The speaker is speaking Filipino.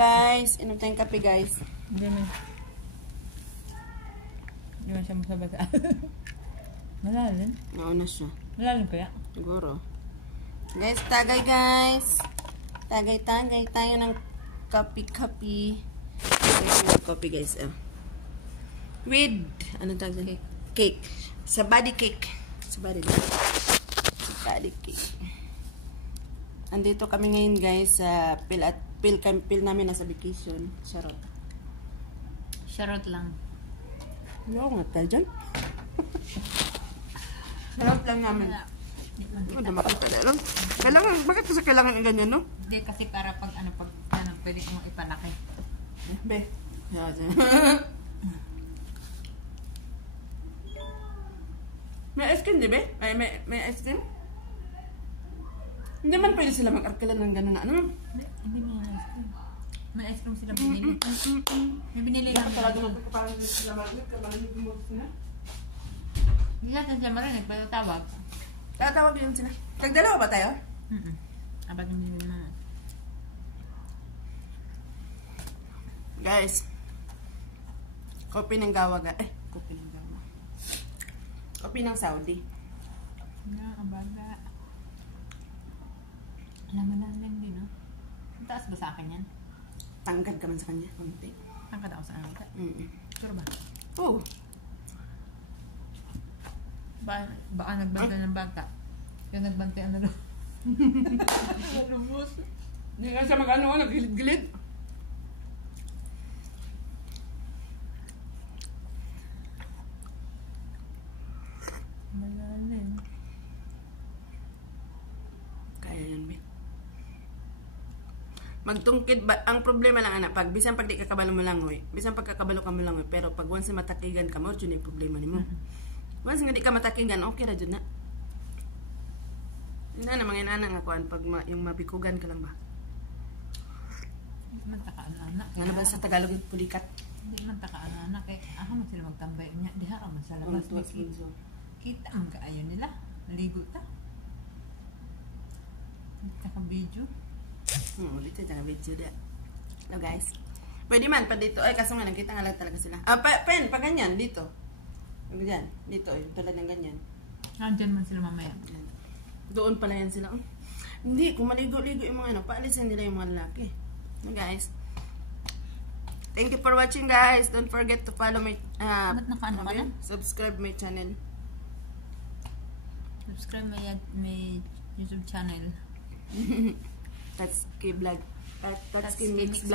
guys. Inom tayong kape guys. Hindi man siya masabata. Malalim? Nauna siya. Malalim kaya? Siguro. Guys, tagay guys. Tagay tayo ng kape-kape. Coffee guys. With, ano tawag dyan? Cake. Sa body cake. Sa body cake. Andito kami ngayon guys sa pil namin nasa vacation. Charot. Charot lang. Ano nga tayo dyan? Charot lang namin. Ano na makita lang. Kailangan, bakit kasi kailangan yung ganyan, no? Hindi kasi para pag pwede mong ipalaki. Be. May ice cream, di ba? May ice cream? Hindi man pwede sila mag-arkilan ng gano'n na ano? Hindi may ice cream. May ice cream sila binili. May binili lang. Talaga natin parang sila marinig, kamalamig mo sila. Hindi natin sila marinig, pero tawag. Tatawag yun sila. Tagdalawa ba tayo? Abad yung binili naman. Guys, kopi ng gawa kopi ng gawa. Kopi ng Saudi. Ang baga. Alam mo na lang din, no? Ang taas ba sa akin yan? Tangkad ka man sa kanya, konti. Tangkad ako sa akin? Sure ba? Oo. Baka nagbanta ng bata. Yung nagbanta ano doon. Lumos. Hindi nga siya mag-ano, nagilid-gilid. Malalim. Kaya yan, Ben. Magtungkid ba? Ang problema lang, anak, bisan pag di kakabalo mo lang, bisan pag kakabalo ka mo lang, pero pag once matakigan ka mo, yun yung problema ni mo. Once nga di ka matakigan, okay ra dyan na. Yun na, mga inana nga kuhan, pag yung mabikugan ka lang ba? Hindi man taka-anak. Ano ba sa Tagalog yung pulikat? Hindi man taka-anak. Ako man sila magtambay niya. Di harap man sa labas. Kita ang kaayon nila. Naligo ta. Taka-video. Dito yung video dia. Hello guys. Pwede man pa dito. Ay, kaso nga nakita nga lang talaga sila. Pen, pa ganyan, dito. Ganyan, dito, tulad ng ganyan. Nandyan man sila mamaya. Doon pala yan sila. Hindi, kung maligo-ligo yung mga paalisin nila yung mga lalaki. Guys. Thank you for watching guys. Don't forget to follow my subscribe my channel. Subscribe my YouTube channel. That's K Vlog. That's K Mix Vlog.